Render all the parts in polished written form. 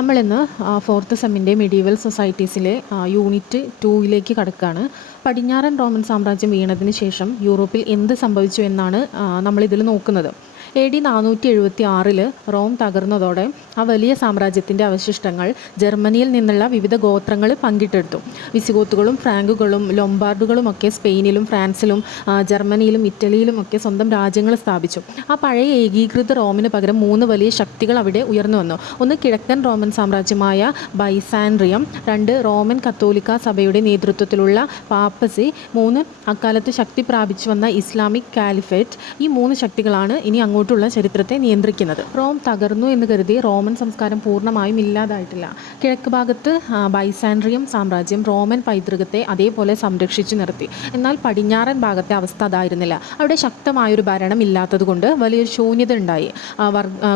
നമ്മളിന്ന് fourth സെമ്മിൻ്റെ medieval സൊസൈറ്റീസിലെ unit 2ലേക്ക് കടക്കുകയാണ്. പടിഞ്ഞാറൻ റോമൻ സാമ്രാജ്യം വീണതിന് ശേഷം യൂറോപ്പിൽ എന്ത് സംഭവിച്ചു എന്നാണ് നമ്മളിതിൽ നോക്കുന്നത്. AD 476 റോം തകർന്നതോടെ ആ വലിയ സാമ്രാജ്യത്തിൻ്റെ അവശിഷ്ടങ്ങൾ ജർമ്മനിയിൽ നിന്നുള്ള വിവിധ ഗോത്രങ്ങൾ പങ്കിട്ടെടുത്തു. വിസിഗോത്തുകളും ഫ്രാങ്കുകളും ലൊംബാർഡുകളും ഒക്കെ സ്പെയിനിലും ഫ്രാൻസിലും ജർമ്മനിയിലും ഇറ്റലിയിലും ഒക്കെ സ്വന്തം രാജ്യങ്ങൾ സ്ഥാപിച്ചു. ആ പഴയ ഏകീകൃത റോമിന് പകരം 3 വലിയ ശക്തികൾ അവിടെ ഉയർന്നു വന്നു. ഒന്ന് കിഴക്കൻ റോമൻ സാമ്രാജ്യമായ ബൈസാൻട്രിയം, 2 റോമൻ കത്തോലിക്ക സഭയുടെ നേതൃത്വത്തിലുള്ള പാപ്പസി, 3 അക്കാലത്ത് ശക്തി പ്രാപിച്ചു വന്ന ഇസ്ലാമിക് കാലിഫേറ്റ്. ഈ 3 ശക്തികളാണ് ഇനി അങ്ങോട്ടുള്ള ചരിത്രത്തെ നിയന്ത്രിക്കുന്നത്. റോം തകർന്നു എന്ന് കരുതി റോമൻ സംസ്കാരം പൂർണ്ണമായും ഇല്ലാതായിട്ടില്ല. കിഴക്ക് ഭാഗത്ത് ബൈസാൻട്രിയം സാമ്രാജ്യം റോമൻ പൈതൃകത്തെ അതേപോലെ സംരക്ഷിച്ചു നിർത്തി. എന്നാൽ പടിഞ്ഞാറൻ ഭാഗത്തെ അവസ്ഥ അതായിരുന്നില്ല. അവിടെ ശക്തമായൊരു ഭരണം ഇല്ലാത്തതുകൊണ്ട് വലിയൊരു ശൂന്യത ഉണ്ടായി.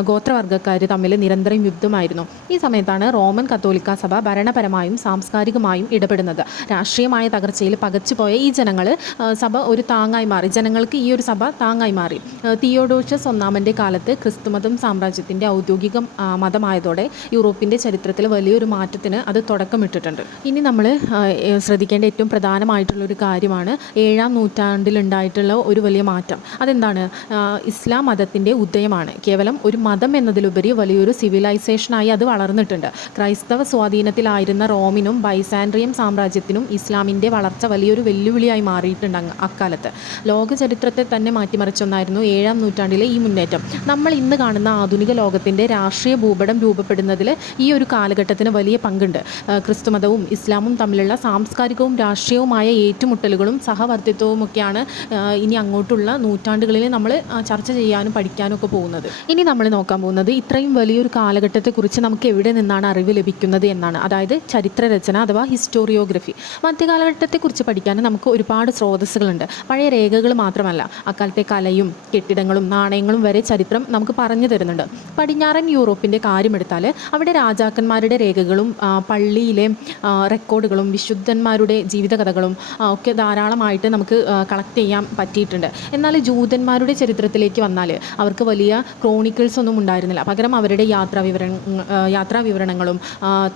ഗോത്രവർഗ്ഗക്കാർ തമ്മിൽ നിരന്തരം യുദ്ധമായിരുന്നു. ഈ സമയത്താണ് റോമൻ കത്തോലിക്ക സഭ ഭരണപരമായും സാംസ്കാരികമായും ഇടപെടുന്നത്. രാഷ്ട്രീയമായ തകർച്ചയിൽ പകച്ചുപോയ ഈ ജനങ്ങൾ സഭ ഒരു താങ്ങായി മാറി. ജനങ്ങൾക്ക് ഈ ഒരു സഭ താങ്ങായി മാറി. തിയോഡോഷ്യസ് ഒന്നാമൻ്റെ കാലത്ത് ക്രിസ്തുമതം സാമ്രാജ്യത്തിൻ്റെ ഔദ്യോഗിക മതമായതോടെ യൂറോപ്പിൻ്റെ ചരിത്രത്തിൽ വലിയൊരു മാറ്റത്തിന് അത് തുടക്കമിട്ടിട്ടുണ്ട്. ഇനി നമ്മൾ ശ്രദ്ധിക്കേണ്ട ഏറ്റവും പ്രധാനമായിട്ടുള്ളൊരു കാര്യമാണ് 7-ാം നൂറ്റാണ്ടിലുണ്ടായിട്ടുള്ള ഒരു വലിയ മാറ്റം. അതെന്താണ്? ഇസ്ലാം മതത്തിൻ്റെ ഉദയമാണ്. കേവലം ഒരു മതം എന്നതിലുപരി വലിയൊരു സിവിലൈസേഷനായി അത് വളർന്നിട്ടുണ്ട്. ക്രൈസ്തവ സ്വാധീനത്തിലായിരുന്ന റോമിനും ബൈസാൻട്രിയം സാമ്രാജ്യത്തിനും ഇസ്ലാമിൻ്റെ വളർച്ച വലിയൊരു വെല്ലുവിളിയായി മാറിയിട്ടുണ്ട് അക്കാലത്ത്. ലോക ചരിത്രത്തെ തന്നെ മാറ്റിമറിച്ചൊന്നായിരുന്നു 7-ാം നൂറ്റാണ്ടിലെ ഈ മുന്നേറ്റം. നമ്മൾ ഇന്ന് കാണുന്ന ആധുനിക ലോകത്തിൻ്റെ രാഷ്ട്രീയ ഭൂപടം രൂപപ്പെടുന്നതിൽ ഈ ഒരു കാലഘട്ടത്തിന് വലിയ പങ്കുണ്ട്. ക്രിസ്തുമതവും ഇസ്ലാമും തമ്മിലുള്ള സാംസ്കാരികവും രാഷ്ട്രീയവുമായ ഏറ്റുമുട്ടലുകളും സഹവർത്തിത്വവുമൊക്കെയാണ് ഇനി അങ്ങോട്ടുള്ള നൂറ്റാണ്ടുകളിൽ നമ്മൾ ചർച്ച ചെയ്യാനും പഠിക്കാനും ഒക്കെ പോകുന്നത്. ഇനി നമ്മൾ നോക്കാൻ പോകുന്നത് ഇത്രയും വലിയൊരു കാലഘട്ടത്തെക്കുറിച്ച് നമുക്ക് എവിടെ നിന്നാണ് അറിവ് ലഭിക്കുന്നത് എന്നാണ്. അതായത് ചരിത്രരചന അഥവാ ഹിസ്റ്റോറിയോഗ്രഫി. മധ്യകാലഘട്ടത്തെക്കുറിച്ച് പഠിക്കാൻ നമുക്ക് ഒരുപാട് സ്രോതസ്സുകളുണ്ട്. പഴയ രേഖകൾ മാത്രമല്ല, അക്കാലത്തെ കലയും കെട്ടിടങ്ങളും നാണയങ്ങളും വരെ ചരിത്രം നമുക്ക് പറഞ്ഞു തരുന്നുണ്ട്. പടിഞ്ഞാറൻ യൂറോപ്പിൻ്റെ കാര്യമെടുത്താൽ അവിടെ രാജാക്കന്മാരുടെ രേഖകളും പള്ളിയിലെ റെക്കോർഡുകളും വിശുദ്ധന്മാരുടെ ജീവിതകഥകളും ഒക്കെ ധാരാളമായിട്ട് നമുക്ക് കളക്ട് ചെയ്യാൻ പറ്റിയിട്ടുണ്ട്. എന്നാൽ ജൂതന്മാരുടെ ചരിത്രത്തിലേക്ക് വന്നാൽ അവർക്ക് വലിയ ക്രോണിക്കിൾസ് ഒന്നും ഉണ്ടായിരുന്നില്ല. പകരം അവരുടെ യാത്രാവിവരണങ്ങളും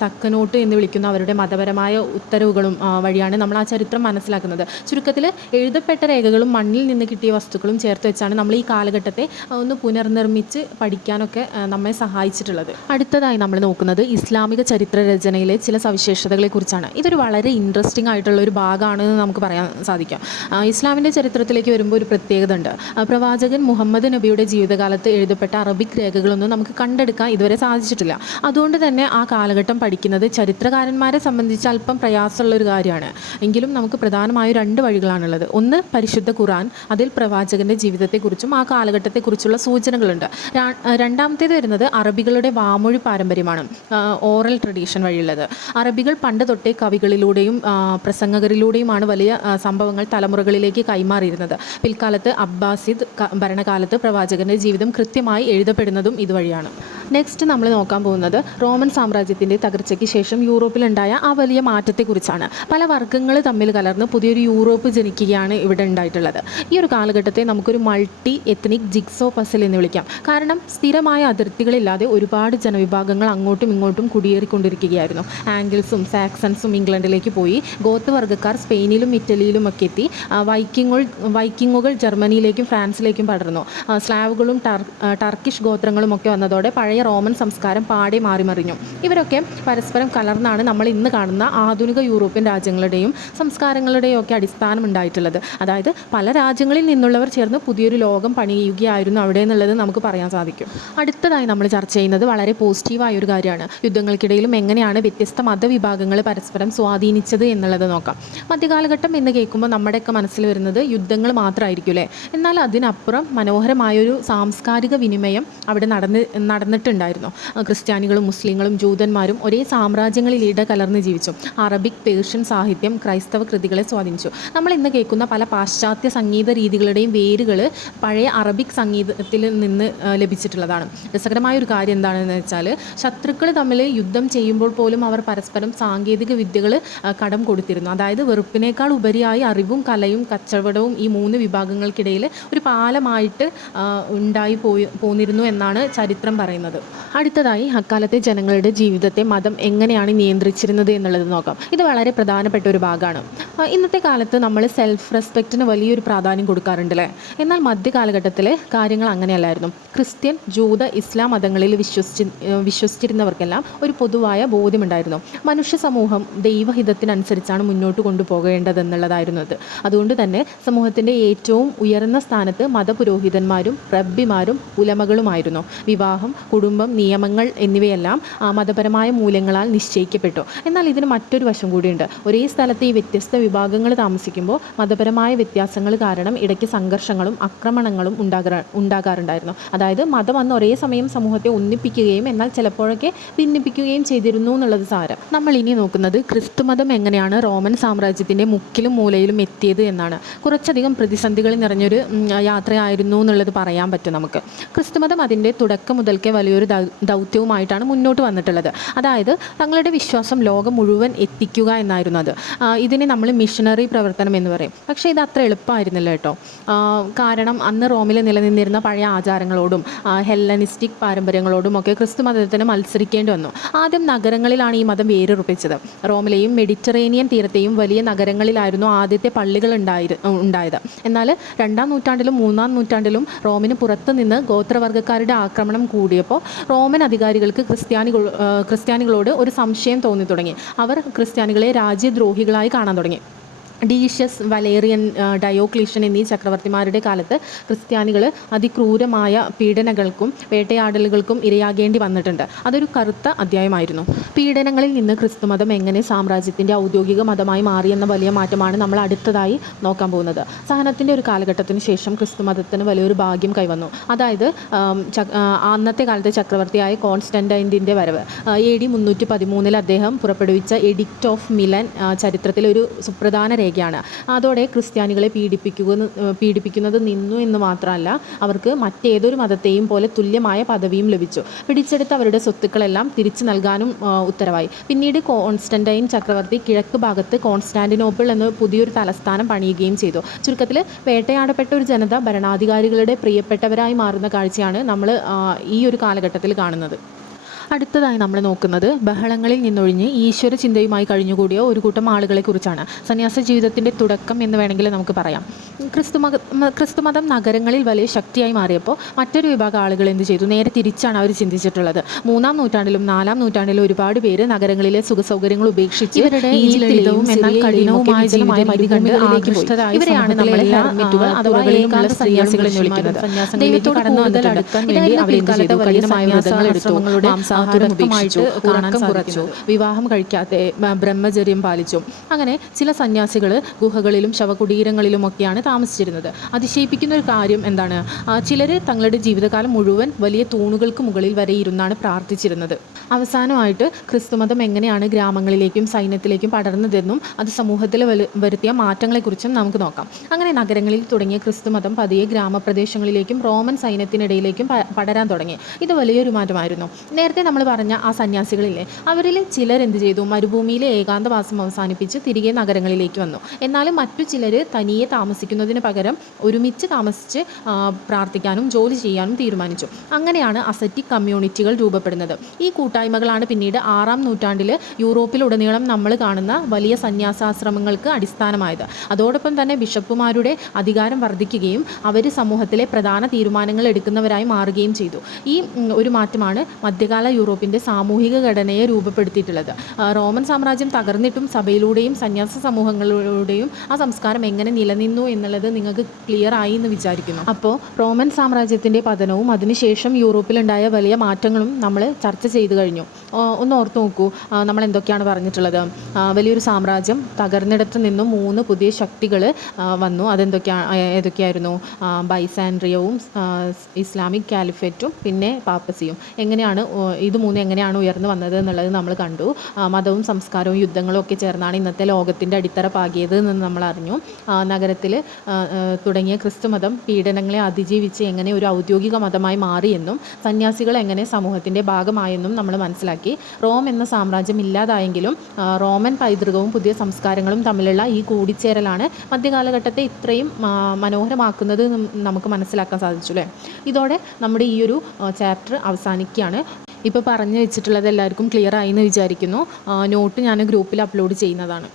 തക്കനോട്ട് എന്ന് വിളിക്കുന്ന അവരുടെ മതപരമായ ഉത്തരവുകളും വഴിയാണ് നമ്മൾ ആ ചരിത്രം മനസ്സിലാക്കുന്നത്. ചുരുക്കത്തിൽ എഴുതപ്പെട്ട രേഖകളും മണ്ണിൽ നിന്ന് കിട്ടിയ വസ്തുക്കളും ചേർത്ത് വെച്ചാണ് നമ്മൾ ഈ കാലഘട്ടത്തെ ഒന്ന് പുനർനിർമ്മിച്ച് പഠിക്കാനൊക്കെ നമ്മെ സഹായിച്ചിട്ടുള്ളത്. അടുത്തതായി നമ്മൾ നോക്കുന്നത് ഇസ്ലാമിക ചരിത്ര രചനയിലെ ചില സവിശേഷതകളെക്കുറിച്ചാണ്. ഇതൊരു വളരെ ഇൻട്രസ്റ്റിംഗ് ആയിട്ടുള്ള ഒരു ഭാഗമാണെന്ന് നമുക്ക് പറയാൻ സാധിക്കും. ഇസ്ലാമിൻ്റെ ചരിത്രത്തിലേക്ക് വരുമ്പോൾ ഒരു പ്രത്യേകത ഉണ്ട്. പ്രവാചകൻ മുഹമ്മദ് നബിയുടെ ജീവിതകാലത്ത് എഴുതപ്പെട്ട അറബിക് രേഖകളൊന്നും നമുക്ക് കണ്ടെടുക്കാൻ ഇതുവരെ സാധിച്ചിട്ടില്ല. അതുകൊണ്ട് തന്നെ ആ കാലഘട്ടം പഠിക്കുന്നത് ചരിത്രകാരന്മാരെ സംബന്ധിച്ച് അല്പം പ്രയാസമുള്ളൊരു കാര്യമാണ്. എങ്കിലും നമുക്ക് പ്രധാനമായും 2 വഴികളാണുള്ളത്. ഒന്ന് പരിശുദ്ധ ഖുർആൻ, അതിൽ പ്രവാചകൻ്റെ ജീവിതത്തെക്കുറിച്ചും ആ കാലഘട്ടത്തെക്കുറിച്ചുള്ള സൂചനകളുണ്ട്. രണ്ടാമത്തേത് വരുന്നത് അറബികളുടെ വാമൊഴി പാരമ്പര്യമാണ്, ഓറൽ ട്രഡീഷൻ വഴിയുള്ളത്. അറബികൾ പണ്ട് തൊട്ടേ കവികളിലൂടെയും പ്രസംഗകരിലൂടെയുമാണ് വലിയ സംഭവങ്ങൾ തലമുറകളിലേക്ക് കൈമാറിയിരുന്നത്. പിൽക്കാലത്ത് അബ്ബാസിദ് ഭരണകാലത്ത് പ്രവാചകൻ്റെ ജീവിതം കൃത്യമായി എഴുതപ്പെടുന്നതും ഇതുവഴിയാണ്. നെക്സ്റ്റ് നമ്മൾ നോക്കാൻ പോകുന്നത് റോമൻ സാമ്രാജ്യത്തിൻ്റെ തകർച്ചയ്ക്ക് ശേഷം യൂറോപ്പിലുണ്ടായ ആ വലിയ മാറ്റത്തെക്കുറിച്ചാണ്. പല വർഗ്ഗങ്ങൾ തമ്മിൽ കലർന്ന് പുതിയൊരു യൂറോപ്പ് ജനിക്കുകയാണ് ഇവിടെ ഉണ്ടായിട്ടുള്ളത്. ഈ ഒരു കാലഘട്ടത്തെ നമുക്കൊരു മൾട്ടി എത്നിക് ജിക്സോ പസിൽ എന്ന് വിളിക്കാം. കാരണം സ്ഥിരമായ അതിർത്തികളില്ലാതെ ഒരുപാട് ജനവിഭാഗങ്ങൾ അങ്ങോട്ടും ഇങ്ങോട്ടും കുടിയേറിക്കൊണ്ടിരിക്കുകയായിരുന്നു. ആംഗിൾസും സാക്സൺസും ഇംഗ്ലണ്ടിലേക്ക് പോയി. ഗോത്രവർഗ്ഗക്കാർ സ്പെയിനിലും ഇറ്റലിയിലും ഒക്കെ എത്തി. വൈക്കിങ്ങുകൾ ജർമ്മനിയിലേക്കും ഫ്രാൻസിലേക്കും പടർന്നു. സ്ലാവുകളും ടർക്കിഷ് ഗോത്രങ്ങളും ഒക്കെ വന്നതോടെ പഴയ റോമൻ സംസ്കാരം പാടെ മാറിമറിഞ്ഞു. ഇവരൊക്കെ പരസ്പരം കലർന്നാണ് നമ്മൾ ഇന്ന് കാണുന്ന ആധുനിക യൂറോപ്യൻ രാജ്യങ്ങളുടെയും സംസ്കാരങ്ങളുടെയും ഒക്കെ അടിസ്ഥാനം ഉണ്ടായിട്ടുള്ളത്. അതായത് പല രാജ്യങ്ങളിൽ നിന്നുള്ളവർ ചേർന്ന് പുതിയൊരു ലോകം പണിയുകയായിരുന്നു അവിടെ എന്നുള്ളത് നമുക്ക് പറയാൻ സാധിക്കും. അടുത്തതായി നമ്മൾ ചർച്ച ചെയ്യുന്നത് വളരെ പോസിറ്റീവായ ഒരു കാര്യമാണ്. യുദ്ധങ്ങൾക്കിടയിലും എങ്ങനെയാണ് വ്യത്യസ്ത മതവിഭാഗങ്ങൾ പരസ്പരം സ്വാധീനിച്ചത് എന്നുള്ളത് നോക്കാം. മധ്യകാലഘട്ടം എന്ന് കേൾക്കുമ്പോൾ നമ്മുടെയൊക്കെ മനസ്സിൽ വരുന്നത് യുദ്ധങ്ങൾ മാത്രമായിരിക്കും അല്ലേ? എന്നാൽ അതിനപ്പുറം മനോഹരമായൊരു സാംസ്കാരിക വിനിമയം അവിടെ നടന്നിട്ടുണ്ടായിരുന്നു. ക്രിസ്ത്യാനികളും മുസ്ലിങ്ങളും ജൂതന്മാരും ഒരേ സാമ്രാജ്യങ്ങളിൽ ഇടകലർന്ന് ജീവിച്ചു. അറബിക് പേർഷ്യൻ സാഹിത്യം ക്രൈസ്തവ കൃതികളെ സ്വാധീനിച്ചു. നമ്മൾ ഇന്ന് കേൾക്കുന്ന പല പാശ്ചാത്യ സംഗീത രീതികളുടെയും വേരുകൾ പഴയ അറബിക് സംഗീത സംഗീതത്തിൽ നിന്ന് ലഭിച്ചിട്ടുള്ളതാണ്. രസകരമായ ഒരു കാര്യം എന്താണെന്ന് വെച്ചാൽ, ശത്രുക്കൾ തമ്മിൽ യുദ്ധം ചെയ്യുമ്പോൾ പോലും അവർ പരസ്പരം സാങ്കേതിക വിദ്യകൾ കടം കൊടുത്തിരുന്നു. അതായത് വെറുപ്പിനേക്കാൾ ഉപരിയായി അറിവും കലയും കച്ചവടവും ഈ 3 വിഭാഗങ്ങൾക്കിടയിൽ ഒരു പാലമായിട്ട് പോന്നിരുന്നു എന്നാണ് ചരിത്രം പറയുന്നത്. അടുത്തതായി അക്കാലത്തെ ജനങ്ങളുടെ ജീവിതത്തെ മതം എങ്ങനെയാണ് നിയന്ത്രിച്ചിരുന്നത് എന്നുള്ളത് നോക്കാം. ഇത് വളരെ പ്രധാനപ്പെട്ട ഒരു ഭാഗമാണ്. ഇന്നത്തെ കാലത്ത് നമ്മൾ സെൽഫ് റെസ്പെക്റ്റിന് വലിയൊരു പ്രാധാന്യം കൊടുക്കാറുണ്ട് അല്ലേ? എന്നാൽ മധ്യകാലഘട്ടത്തിൽ കാര്യങ്ങൾ അങ്ങനെയല്ലായിരുന്നു. ക്രിസ്ത്യൻ, ജൂത, ഇസ്ലാം മതങ്ങളിൽ വിശ്വസിച്ചിരുന്നവർക്കെല്ലാം ഒരു പൊതുവായ ബോധ്യമുണ്ടായിരുന്നു. മനുഷ്യ സമൂഹം ദൈവഹിതത്തിനനുസരിച്ചാണ് മുന്നോട്ട് കൊണ്ടുപോകേണ്ടതെന്നുള്ളതായിരുന്നു അത്. അതുകൊണ്ട് തന്നെ സമൂഹത്തിൻ്റെ ഏറ്റവും ഉയർന്ന സ്ഥാനത്ത് മതപുരോഹിതന്മാരും റബ്ബിമാരും ഉലമകളുമായിരുന്നു. വിവാഹം, കുടുംബം, നിയമങ്ങൾ എന്നിവയെല്ലാം മതപരമായ മൂല്യങ്ങളാൽ നിശ്ചയിക്കപ്പെട്ടു. എന്നാൽ ഇതിന് മറ്റൊരു വശം കൂടിയുണ്ട്. ഒരേ സ്ഥലത്ത് ഈ വ്യത്യസ്ത വിഭാഗങ്ങൾ താമസിക്കുമ്പോൾ മതപരമായ വ്യത്യാസങ്ങൾ കാരണം ഇടയ്ക്ക് സംഘർഷങ്ങളും ആക്രമണങ്ങളും ഉണ്ടാകാറുണ്ടായിരുന്നു. അതായത് മതം അന്ന് ഒരേ സമയം സമൂഹത്തെ ഒന്നിപ്പിക്കുകയും എന്നാൽ ചിലപ്പോഴൊക്കെ ഭിന്നിപ്പിക്കുകയും ചെയ്തിരുന്നു എന്നുള്ളത് സാരം. നമ്മൾ ഇനി നോക്കുന്നത് ക്രിസ്തുമതം എങ്ങനെയാണ് റോമൻ സാമ്രാജ്യത്തിൻ്റെ മുക്കിലും മൂലയിലും എത്തിയത് എന്നാണ്. കുറച്ചധികം പ്രതിസന്ധികൾ നിറഞ്ഞൊരു യാത്രയായിരുന്നു എന്നുള്ളത് പറയാൻ പറ്റും നമുക്ക്. ക്രിസ്തുമതം അതിൻ്റെ തുടക്കം മുതൽക്കേ വലിയൊരു ദൗത്യവുമായിട്ടാണ് മുന്നോട്ട് വന്നിട്ടുള്ളത്. അതായത് തങ്ങളുടെ വിശ്വാസം ലോകം മുഴുവൻ എത്തിക്കുക എന്നായിരുന്നു അത്. ഇതിനെ നമ്മൾ മിഷണറി പ്രവർത്തനം എന്ന് പറയും. പക്ഷേ ഇത് അത്ര എളുപ്പമായിരുന്നില്ല കേട്ടോ. കാരണം അന്ന് റോമിൽ നിലനിന്നിരുന്ന പഴയ ആചാരങ്ങളോടും ഹെല്ലനിസ്റ്റിക് പാരമ്പര്യങ്ങളോടും ഒക്കെ ക്രിസ്തു മതത്തിന് മത്സരിക്കേണ്ടി വന്നു. ആദ്യം നഗരങ്ങളിലാണ് ഈ മതം വേരുറപ്പിച്ചത്. റോമിലെയും മെഡിറ്ററേനിയൻ തീരത്തെയും വലിയ നഗരങ്ങളിലായിരുന്നു ആദ്യത്തെ പള്ളികൾ ഉണ്ടായത്. എന്നാൽ 2-ാം നൂറ്റാണ്ടിലും 3-ാം നൂറ്റാണ്ടിലും റോമിന് പുറത്തു നിന്ന് ഗോത്രവർഗ്ഗക്കാരുടെ ആക്രമണം കൂടിയപ്പോൾ റോമൻ അധികാരികൾക്ക് ക്രിസ്ത്യാനികളോട് ഒരു സംശയം തോന്നി തുടങ്ങി. അവർ ക്രിസ്ത്യാനികളെ രാജ്യദ്രോഹികളായി കാണാൻ തുടങ്ങി. ഡീഷ്യസ്, വലേറിയൻ, ഡയോക്ലീഷ്യൻ എന്നീ ചക്രവർത്തിമാരുടെ കാലത്ത് ക്രിസ്ത്യാനികൾ അതിക്രൂരമായ പീഡനങ്ങൾക്കും വേട്ടയാടലുകൾക്കും ഇരയാകേണ്ടി വന്നിട്ടുണ്ട്. അതൊരു കറുത്ത അധ്യായമായിരുന്നു. പീഡനങ്ങളിൽ നിന്ന് ക്രിസ്തുമതം എങ്ങനെ സാമ്രാജ്യത്തിൻ്റെ ഔദ്യോഗിക മതമായി മാറിയെന്ന വലിയ മാറ്റമാണ് നമ്മൾ അടുത്തതായി നോക്കാൻ പോകുന്നത്. സഹനത്തിൻ്റെ ഒരു കാലഘട്ടത്തിന് ശേഷം ക്രിസ്തുമതത്തിന് വലിയൊരു ഭാഗ്യം കൈവന്നു. അതായത് അന്നത്തെ കാലത്തെ ചക്രവർത്തിയായ കോൺസ്റ്റന്റൈൻ്റെ വരവ്. AD 313 അദ്ദേഹം പുറപ്പെടുവിച്ച എഡിക്റ്റ് ഓഫ് മിലൻ ചരിത്രത്തിലൊരു സുപ്രധാന രേഖയാണ്. അതോടെ ക്രിസ്ത്യാനികളെ പീഡിപ്പിക്കുന്നത് നിന്നു എന്ന് മാത്രമല്ല, അവർക്ക് മറ്റേതൊരു മതത്തെയും പോലെ തുല്യമായ പദവിയും ലഭിച്ചു. പിടിച്ചെടുത്ത അവരുടെ സ്വത്തുക്കളെല്ലാം തിരിച്ചു നൽകാനും ഉത്തരവായി. പിന്നീട് കോൺസ്റ്റന്റൈൻ ചക്രവർത്തി കിഴക്ക് ഭാഗത്ത് കോൺസ്റ്റാന്റിനോപ്പിൾ എന്ന പുതിയൊരു തലസ്ഥാനം പണിയുകയും ചെയ്തു. ചുരുക്കത്തിൽ വേട്ടയാടപ്പെട്ട ഒരു ജനത ഭരണാധികാരികളുടെ പ്രിയപ്പെട്ടവരായി മാറുന്ന കാഴ്ചയാണ് നമ്മൾ ഈ ഒരു കാലഘട്ടത്തിൽ കാണുന്നത്. അടുത്തതായി നമ്മൾ നോക്കുന്നത് ബഹളങ്ങളിൽ നിന്നൊഴിഞ്ഞ് ഈശ്വര ചിന്തയുമായി കഴിഞ്ഞുകൂടിയ ഒരു കൂട്ടം ആളുകളെ കുറിച്ചാണ്. സന്യാസ ജീവിതത്തിൻ്റെ തുടക്കം എന്ന് വേണമെങ്കിൽ നമുക്ക് പറയാം. ക്രിസ്തുമതം നഗരങ്ങളിൽ വലിയ ശക്തിയായി മാറിയപ്പോൾ മറ്റൊരു വിഭാഗം ആളുകൾ എന്ത് ചെയ്തു? നേരെ തിരിച്ചാണ് അവർ ചിന്തിച്ചിട്ടുള്ളത്. 3-ാം നൂറ്റാണ്ടിലും 4-ാം നൂറ്റാണ്ടിലും ഒരുപാട് പേര് നഗരങ്ങളിലെ സുഖസൗകര്യങ്ങൾ ഉപേക്ഷിച്ച് ഇവരുടെ ഈ ലളിതവും എന്നാൽ കഠിനവുമായ ജീവിതരീതി കണ്ട് ആകൃഷ്ടരായി ഇവരെയാണ് നമ്മളെല്ലാം സന്യാസികൾ എന്ന് വിളിക്കുന്നത്. ദൈവത്തോട് കൂടുതൽ അടുക്കാൻ വേണ്ടി അവർ എന്ത് ചെയ്തു? കഠിനമായ വ്രതങ്ങൾ എടുത്തു, മാംസാഹാരം ഉപേക്ഷിച്ചു, ഉറക്കം കുറച്ചു, വിവാഹം കഴിക്കാതെ ബ്രഹ്മചര്യം പാലിച്ചു. അങ്ങനെ ചില സന്യാസികൾ ഗുഹകളിലും ശവകുടീരങ്ങളിലുമൊക്കെയാണ് താമസിച്ചിരുന്നത്. അതിശയിപ്പിക്കുന്ന ഒരു കാര്യം എന്താണ്? ചിലർ തങ്ങളുടെ ജീവിതകാലം മുഴുവൻ വലിയ തൂണുകൾക്ക് മുകളിൽ വരെ ഇരുന്നാണ് പ്രാർത്ഥിച്ചിരുന്നത്. അവസാനമായിട്ട് ക്രിസ്തുമതം എങ്ങനെയാണ് ഗ്രാമങ്ങളിലേക്കും സൈന്യത്തിലേക്കും പടർന്നതെന്നും അത് സമൂഹത്തിൽ വരുത്തിയ മാറ്റങ്ങളെക്കുറിച്ചും നമുക്ക് നോക്കാം. അങ്ങനെ നഗരങ്ങളിൽ തുടങ്ങിയ ക്രിസ്തുമതം പതിയെ ഗ്രാമപ്രദേശങ്ങളിലേക്കും റോമൻ സൈന്യത്തിനിടയിലേക്കും പടരാൻ തുടങ്ങി. ഇത് വലിയൊരു മാറ്റമായിരുന്നു. നേരത്തെ നമ്മൾ പറഞ്ഞ ആ സന്യാസികളില്ലേ, അവരിൽ ചിലർ എന്ത് ചെയ്തു? മരുഭൂമിയിലെ ഏകാന്തവാസം അവസാനിപ്പിച്ച് തിരികെ നഗരങ്ങളിലേക്ക് വന്നു. എന്നാലും മറ്റു ചിലർ തനിയെ താമസിക്കുന്നതിന് പകരം ഒരുമിച്ച് താമസിച്ച് പ്രാർത്ഥിക്കാനും ജോലി ചെയ്യാനും തീരുമാനിച്ചു. അങ്ങനെയാണ് അസറ്റിക് കമ്മ്യൂണിറ്റികൾ രൂപപ്പെടുന്നത്. ഈ കൂട്ടായ്മകളാണ് പിന്നീട് 6-ാം നൂറ്റാണ്ടിൽ യൂറോപ്പിലുടനീളം നമ്മൾ കാണുന്ന വലിയ സന്യാസാശ്രമങ്ങൾക്ക് അടിസ്ഥാനമായത്. അതോടൊപ്പം തന്നെ ബിഷപ്പുമാരുടെ അധികാരം വർദ്ധിക്കുകയും അവർ സമൂഹത്തിലെ പ്രധാന തീരുമാനങ്ങൾ എടുക്കുന്നവരായി മാറുകയും ചെയ്തു. ഈ ഒരു മാറ്റമാണ് മധ്യകാല യൂറോപ്പിൻ്റെ സാമൂഹിക ഘടനയെ രൂപപ്പെടുത്തിയിട്ടുള്ളത്. റോമൻ സാമ്രാജ്യം തകർന്നിട്ടും സഭയിലൂടെയും സന്യാസ സമൂഹങ്ങളിലൂടെയും ആ സംസ്കാരം എങ്ങനെ നിലനിന്നു എന്നുള്ളത് നിങ്ങൾക്ക് ക്ലിയർ ആയി എന്ന് വിചാരിക്കുന്നു. അപ്പോൾ റോമൻ സാമ്രാജ്യത്തിൻ്റെ പതനവും അതിനുശേഷം യൂറോപ്പിലുണ്ടായ വലിയ മാറ്റങ്ങളും നമ്മൾ ചർച്ച ചെയ്തു കഴിഞ്ഞു. കഴിഞ്ഞു. ഒന്ന് ഓർത്ത് നോക്കൂ, നമ്മൾ എന്തൊക്കെയാണ് പറഞ്ഞിട്ടുള്ളത്. വലിയൊരു സാമ്രാജ്യം തകർന്നിടത്ത് നിന്നും 3 പുതിയ ശക്തികൾ വന്നു. ഏതൊക്കെയായിരുന്നു? ബൈസാൻട്രിയവും ഇസ്ലാമിക് കാലിഫേറ്റും പിന്നെ പാപ്പസിയും. ഇത് 3 എങ്ങനെയാണ് ഉയർന്നു വന്നത് എന്നുള്ളത് നമ്മൾ കണ്ടു. മതവും സംസ്കാരവും യുദ്ധങ്ങളും ഒക്കെ ചേർന്നാണ് ഇന്നത്തെ ലോകത്തിൻ്റെ അടിത്തറ പാകിയത് എന്ന് നമ്മൾ അറിഞ്ഞു. നഗരത്തിൽ തുടങ്ങിയ ക്രിസ്തുമതം പീഡനങ്ങളെ അതിജീവിച്ച് എങ്ങനെ ഒരു ഔദ്യോഗിക മതമായി മാറിയെന്നും സന്യാസികൾ എങ്ങനെ സമൂഹത്തിൻ്റെ ഭാഗമായെന്നും നമ്മൾ മനസ്സിലാക്കി. റോം എന്ന സാമ്രാജ്യം ഇല്ലാതായെങ്കിലും റോമൻ പൈതൃകവും പുതിയ സംസ്കാരങ്ങളും തമ്മിലുള്ള ഈ കൂടിച്ചേരലാണ് മധ്യകാലഘട്ടത്തെ ഇത്രയും മനോഹരമാക്കുന്നത് നമുക്ക് മനസ്സിലാക്കാൻ സാധിച്ചു അല്ലേ. ഇതോടെ നമ്മുടെ ഈ ഒരു ചാപ്റ്റർ അവസാനിക്കുകയാണ്. ഇപ്പോൾ പറഞ്ഞു വെച്ചിട്ടുള്ളത് എല്ലാവർക്കും ക്ലിയർ ആയി എന്ന് വിചാരിക്കുന്നു. നോട്ട് ഞാൻ ഗ്രൂപ്പിൽ അപ്ലോഡ് ചെയ്യുന്നതാണ്.